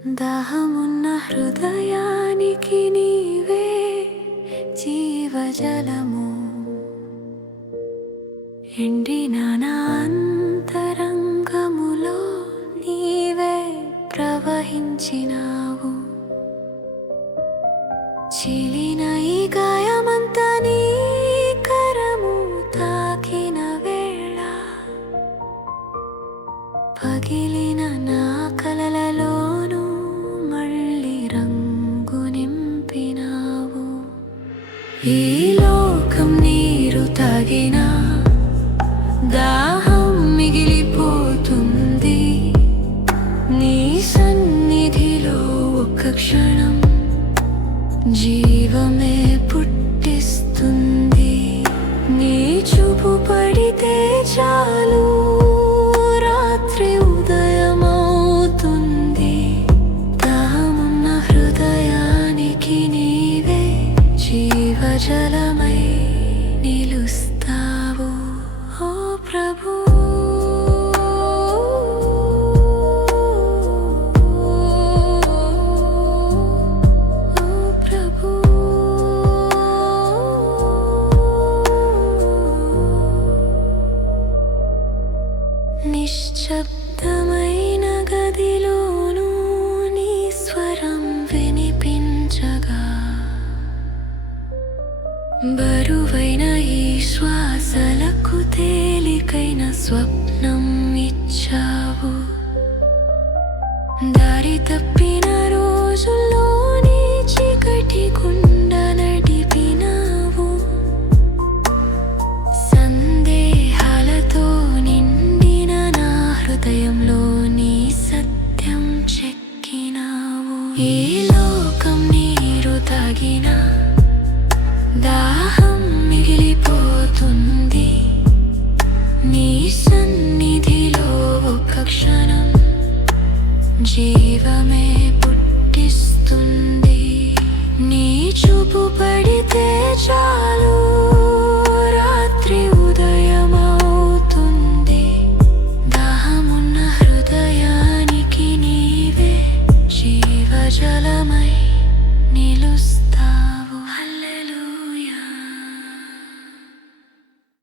దాహమున్న హృదయానికి నీవే జీవజలము, ఎండిన నా అంతరంగములో నీవే ప్రవహించినావు. చీలిన ఈ గాయమంతా నీ కరము తాకిన వేళ, పగిలిన నా కలలలోనూ మళ్ళీ రంగు నింపినావు. ఈ లోకం నీరు తాగినా దాహం మిగిలిపోతుంది, నీ సన్నిధిలో ఒక్క క్షణం జీవమే పుట్టిస్తుంది. నీ చూపు పడితే చాలు రాత్రి ఉదయమవుతుంది. దాహమున్న హృదయానికి నీవే జీవజలమై నిలుస్తావు. ఓ ప్రభు, నిశ్శబ్దమైన గదిలోనూ నీ స్వరం వినిపించగా, బరువైన ఈ శ్వాసలకు తేలికైన స్వప్నం ఇచ్చావు. దారి తప్పిన రోజుల్లో నీ చీకటి గుండా నడిపినావు. సందేహాలతో నిండిన నా హృదయంలో నీ సత్యం చెక్కినావు. ఈ లోకం నీరు తాగినా దాహం మిగిలిపోతుంది, నీ సన్నిధిలో ఒక్క క్షణం జీవమే పుట్టిస్తుంది. నీ